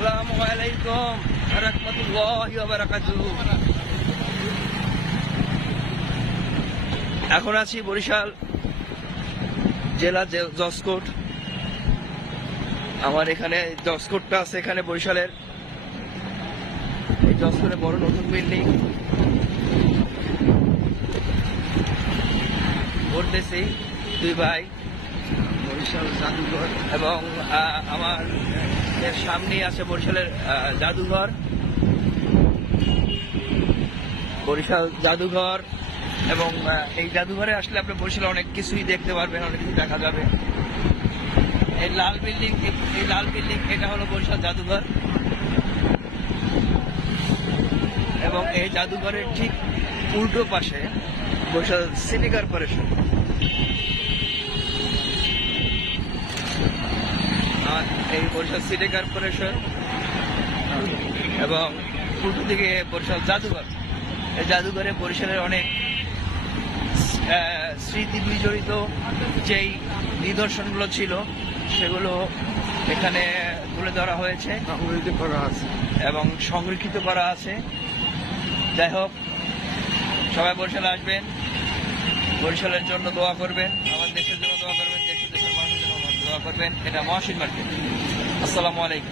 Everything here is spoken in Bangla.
আসসালামু আলাইকুম রহমতুল্লাহি এখন আছি বরিশাল জেলা জে- জজকোট। আমার এখানে জজকোটটা আছে এখানে বরিশালের। এই জজকোটে বড় নতুন বিল্ডিং। করতেছি দুই ভাই, বরিশাল জাদুঘর এবং আমার এর সামনেই আছে বরিশালের জাদুঘর। বরিশাল জাদুঘর এবং এই জাদুঘরে আসলে আপনি বরিশালে অনেক কিছুই দেখতে পারবেন, অনেক কিছু দেখা যাবে। এই লাল বিল্ডিং, এই লাল বিল্ডিং, এটা হলো বরিশাল জাদুঘর। এবং এই জাদুঘরের ঠিক উল্টো পাশে বরিশাল সিটি কর্পোরেশন এই বরিশাল সিটি কর্পোরেশন এবং উল্টো দিকে বরিশাল জাদুঘর। এই জাদুঘরে বরিশালের অনেক স্মৃতি বিজড়িত যেই নিদর্শনগুলো ছিল সেগুলো এখানে তুলে ধরা হয়েছে এবং সংরক্ষিত করা আছে। যাই হোক সবাই বরিশালে আসবেন বরিশালের জন্য দোয়া করবেন আমার দেশের জন্য দোয়া করবেন দেশের দেশের মানুষের জন্য দোয়া করবেন এটা মহাশিন মার্কেট। আসসালামু আলাইকুম।